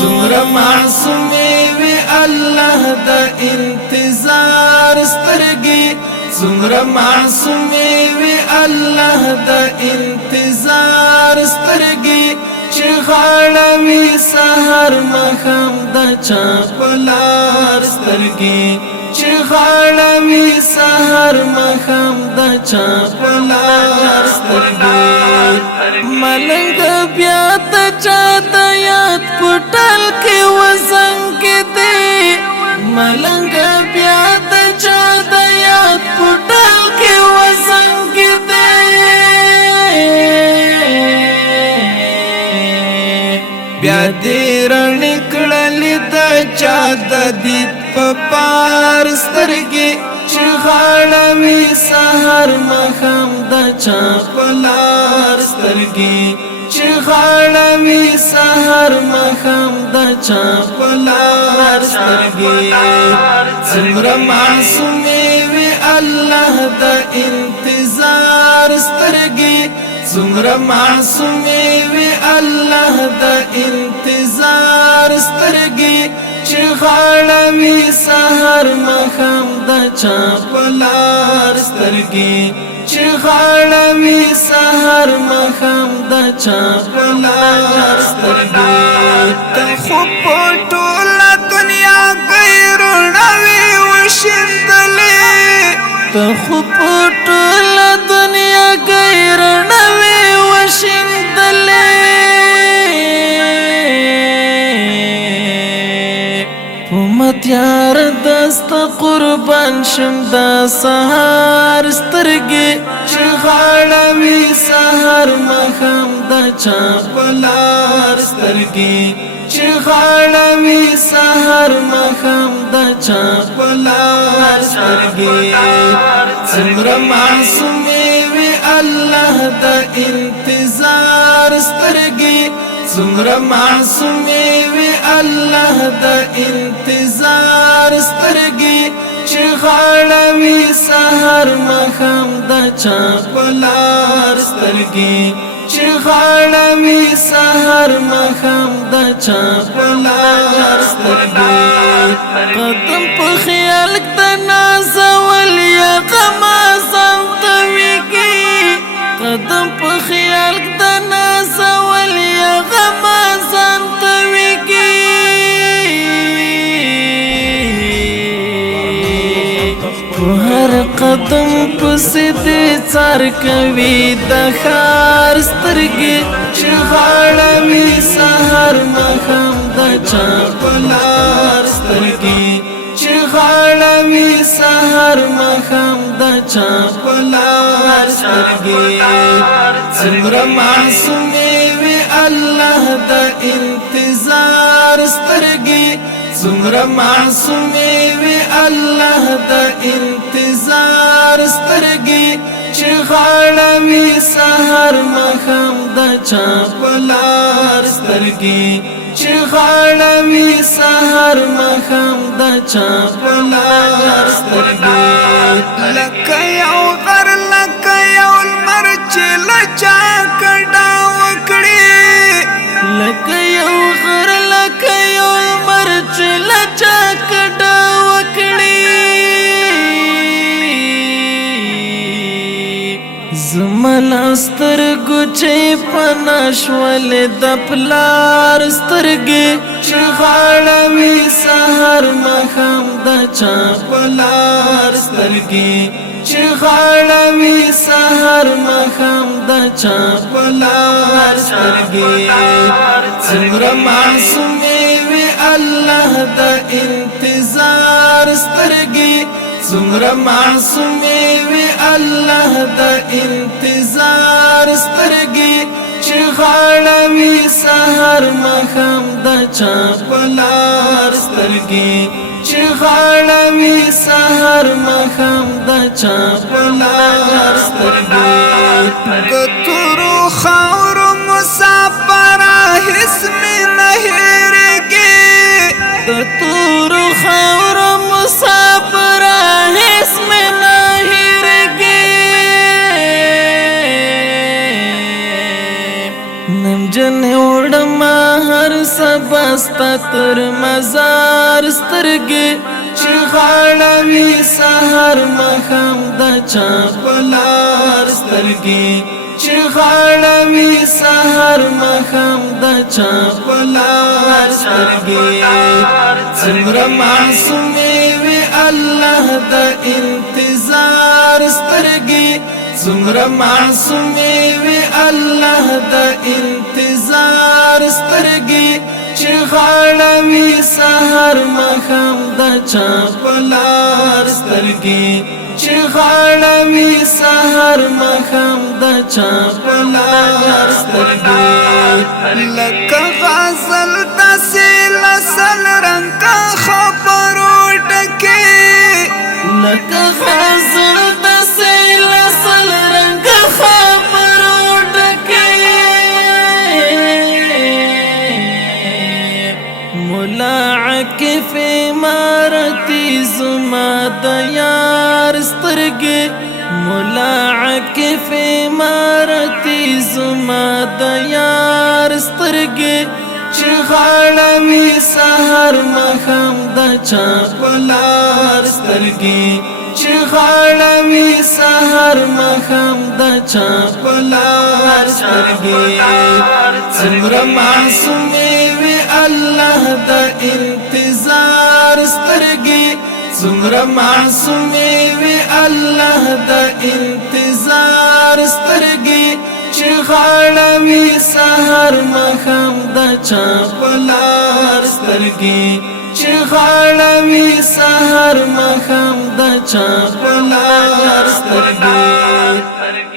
زمرا معصومی وی الله دا انتظار سترگی زمرا معصومی وی الله دا انتظار سترگی چه غاړوي سحر مخام دا چاپلار سترگی چه غاړوي سحر مخام دا چاپلار سترگی ملنګ بیا ته چا د یاد پټل کې وزنګ دې ملنګ بیا ته چا د یاد پټل کې وزنګ دې بیا دې رڼ کړلې د چا د دې په پار سترګې چې غاړوي سحر مخام د چاپلار سترګې چې غاړوي سحر مخام د چاپلار سترګې زمرا معصومې وی الله د انتظار سترګې زمرا معصومې وی الله د انتظار سترګې چې غاړوي سحر مخام د چاپلار سترګې چې غاړوي سحر مخام د چاپلار سترګې ته خو په ټوله دنیا غیر نوې وشیندلې ته خو په ټوله دنیا غیر نوې وشیندلې تیار دست قربان شم دا سحر سترګې چې غاړوي سحر مخام د چاپلار سترګې چې غاړوي سحر مخام د چاپلار سترګې زمرا معصومې وی الله د انتظار سترګې زمرا معصومې وی الله د انتظار سترګې چې غاړوي سحر مخام د چاپلار سترګې چې غاړوي سحر مخام د چاپلار سترګې قدم په خیال د نازول یا غما سنتويږي قدم په خیال د نازول یا غما سنتويږي هر قدم پسې دې څار کوي د خار سترګې چې غاړوي سحر مخام د چاپلار سترګې چې غاړوي سحر مخام د چاپلار سترګې زمرا معصومې وی الله د انتظار سترګې زمرا معصومې وی الله د انتظار سترګې چې غاړوي سحر مخام د چاپلار سترګې چې غاړوي سحر مخام د چاپلار سترګې لکه یو غر لکه یو لمر چې له چا کډه وکړي لکه یو غر لکه یو لمر چې له چا کډه وکړي زملا سترګو چې پناشول د پلار سترګې چې غاړوي سحر مخام د چاپلار سترګې چې غاړوي سحر مخام د چاپلار سترګې زمرا معصومې وی الله د انتظار سترګې زمرا معصومې وی الله د انتظار سترګې چې غاړوي سحر مخام د چاپلار سترګې چې غاړوي سحر مخام د چاپلار سترګې د تورو خاورو مسافر هیڅ مې نه هېرېږي د تورو خاورو مسافر هیڅ ستا تر مزار سترګې چې غاړوي سحر ماښام د چا په لار سترګې چې غاړوي سحر ماښام د چا په لار سترګې څومره معصومې وي الله د انتظار سترګې څومره معصومې وي الله د انتظار سترګې چې غاړوي سحر ماښام د چا په لار سترګې چې غاړوي سحر ماښام د چا په لار سترګې لکه غزل داسې لسل رنګه خبرو ډکې لکه غزل داسې لسل رنګه خبرو ډکې مولا عاکف امارتي زما د یار سترګې مولا عاکف امارتي زما د یار سترګې چې غاړوي سحر ماښام د چا په لار سترګې چې غاړوي سحر ماښام د چا په لار سترګې څومره معصومې وي الله د انتظار سترګې څومره معصومې وي الله د انتظار سترګې چې غاړوي سحر ماښام د چا په لار سترګې چې غاړوي سحر ماښام د چا په لار سترګې